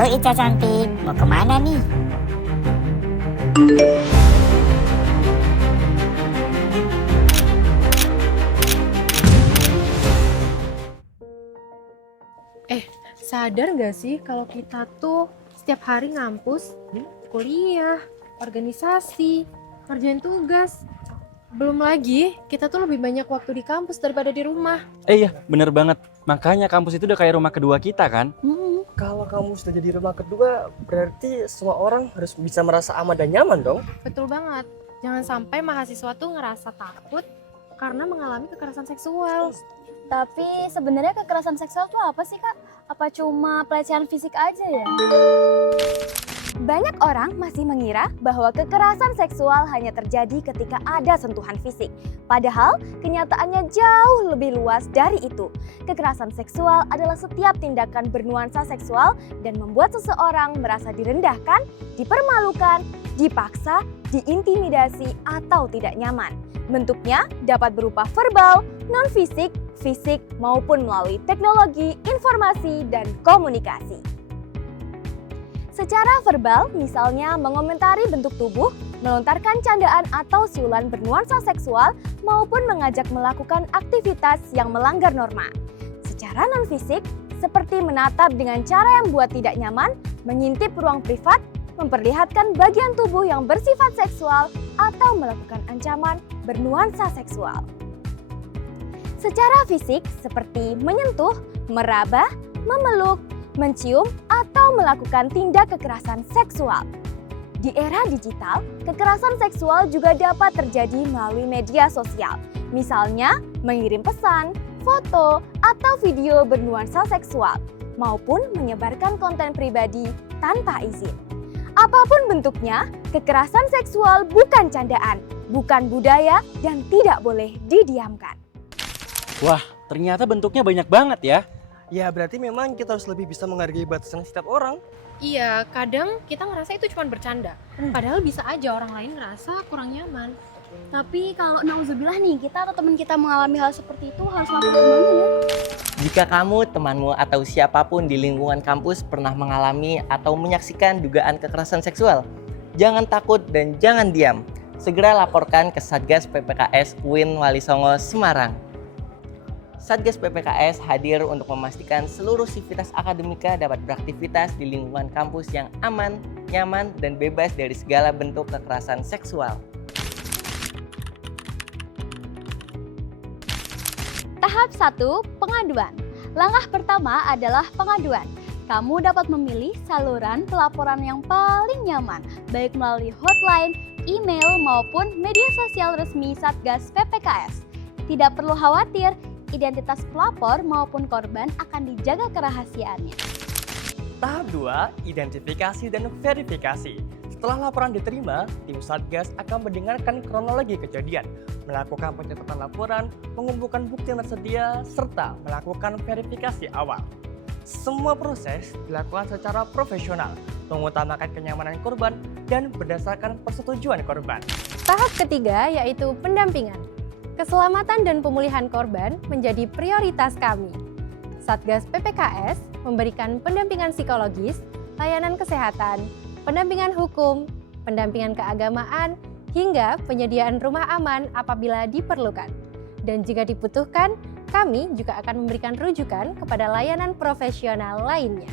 Halo Ica cantik, mau kemana nih? Sadar nggak sih kalau kita tuh setiap hari ngampus, kuliah, organisasi, kerjain tugas. Belum lagi kita tuh lebih banyak waktu di kampus daripada di rumah. Iya, bener banget. Makanya kampus itu udah kayak rumah kedua kita kan? Kalau kamu sudah jadi rumah kedua, berarti semua orang harus bisa merasa aman dan nyaman dong. Betul banget. Jangan sampai mahasiswa tuh ngerasa takut karena mengalami kekerasan seksual. Tapi sebenarnya kekerasan seksual tuh apa sih Kak? Apa cuma pelecehan fisik aja ya? Banyak orang masih mengira bahwa kekerasan seksual hanya terjadi ketika ada sentuhan fisik. Padahal kenyataannya jauh lebih luas dari itu. Kekerasan seksual adalah setiap tindakan bernuansa seksual dan membuat seseorang merasa direndahkan, dipermalukan, dipaksa, diintimidasi, atau tidak nyaman. Bentuknya dapat berupa verbal, non-fisik, fisik, maupun melalui teknologi, informasi, dan komunikasi. Secara verbal, misalnya mengomentari bentuk tubuh, melontarkan candaan atau siulan bernuansa seksual, maupun mengajak melakukan aktivitas yang melanggar norma. Secara non-fisik, seperti menatap dengan cara yang membuat tidak nyaman, mengintip ruang privat, memperlihatkan bagian tubuh yang bersifat seksual, atau melakukan ancaman bernuansa seksual. Secara fisik, seperti menyentuh, meraba, memeluk, mencium, atau melakukan tindak kekerasan seksual. Di era digital, kekerasan seksual juga dapat terjadi melalui media sosial. Misalnya, mengirim pesan, foto, atau video bernuansa seksual, maupun menyebarkan konten pribadi tanpa izin. Apapun bentuknya, kekerasan seksual bukan candaan, bukan budaya, dan tidak boleh didiamkan. Wah, ternyata bentuknya banyak banget ya. Ya berarti memang kita harus lebih bisa menghargai batasan setiap orang. Iya, kadang kita ngerasa itu cuma bercanda. Padahal bisa aja orang lain ngerasa kurang nyaman. Tapi kalau nauzubillah nih, kita atau teman kita mengalami hal seperti itu harus lapor kemana ya? Jika kamu, temanmu, atau siapapun di lingkungan kampus pernah mengalami atau menyaksikan dugaan kekerasan seksual, jangan takut dan jangan diam. Segera laporkan ke Satgas PPKS UIN Wali Songo, Semarang. Satgas PPKS hadir untuk memastikan seluruh sivitas akademika dapat beraktivitas di lingkungan kampus yang aman, nyaman, dan bebas dari segala bentuk kekerasan seksual. Tahap 1, pengaduan. Langkah pertama adalah pengaduan. Kamu dapat memilih saluran pelaporan yang paling nyaman, baik melalui hotline, email, maupun media sosial resmi Satgas PPKS. Tidak perlu khawatir, identitas pelapor maupun korban akan dijaga kerahasiaannya. Tahap 2, identifikasi dan verifikasi. Setelah laporan diterima, tim Satgas akan mendengarkan kronologi kejadian, melakukan pencatatan laporan, mengumpulkan bukti yang tersedia, serta melakukan verifikasi awal. Semua proses dilakukan secara profesional, mengutamakan kenyamanan korban dan berdasarkan persetujuan korban. Tahap ketiga yaitu pendampingan. Keselamatan dan pemulihan korban menjadi prioritas kami. Satgas PPKS memberikan pendampingan psikologis, layanan kesehatan, pendampingan hukum, pendampingan keagamaan, hingga penyediaan rumah aman apabila diperlukan. Dan jika dibutuhkan, kami juga akan memberikan rujukan kepada layanan profesional lainnya.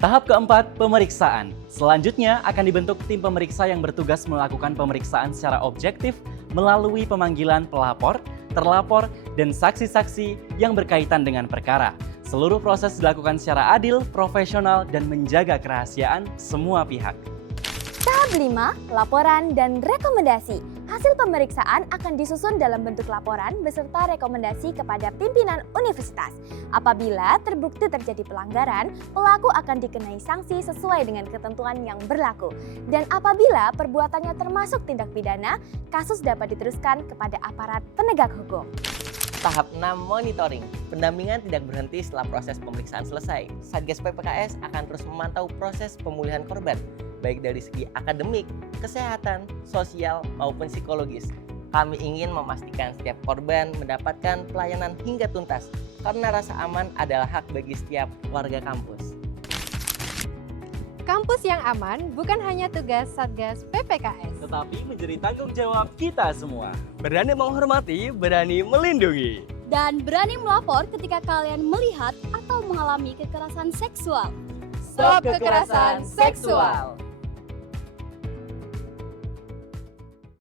Tahap keempat, pemeriksaan. Selanjutnya akan dibentuk tim pemeriksa yang bertugas melakukan pemeriksaan secara objektif melalui pemanggilan pelapor, terlapor, dan saksi-saksi yang berkaitan dengan perkara. Seluruh proses dilakukan secara adil, profesional, dan menjaga kerahasiaan semua pihak. Tahap 5, laporan dan rekomendasi. Hasil pemeriksaan akan disusun dalam bentuk laporan beserta rekomendasi kepada pimpinan universitas. Apabila terbukti terjadi pelanggaran, pelaku akan dikenai sanksi sesuai dengan ketentuan yang berlaku. Dan apabila perbuatannya termasuk tindak pidana, kasus dapat diteruskan kepada aparat penegak hukum. Tahap 6, monitoring. Pendampingan tidak berhenti setelah proses pemeriksaan selesai. Satgas PPKS akan terus memantau proses pemulihan korban, baik dari segi akademik, kesehatan, sosial, maupun psikologis. Kami ingin memastikan setiap korban mendapatkan pelayanan hingga tuntas, karena rasa aman adalah hak bagi setiap warga kampus. Kampus yang aman bukan hanya tugas Satgas PPKS. Tetapi menjadi tanggung jawab kita semua. Berani menghormati, berani melindungi. Dan berani melapor ketika kalian melihat atau mengalami kekerasan seksual. Stop kekerasan seksual.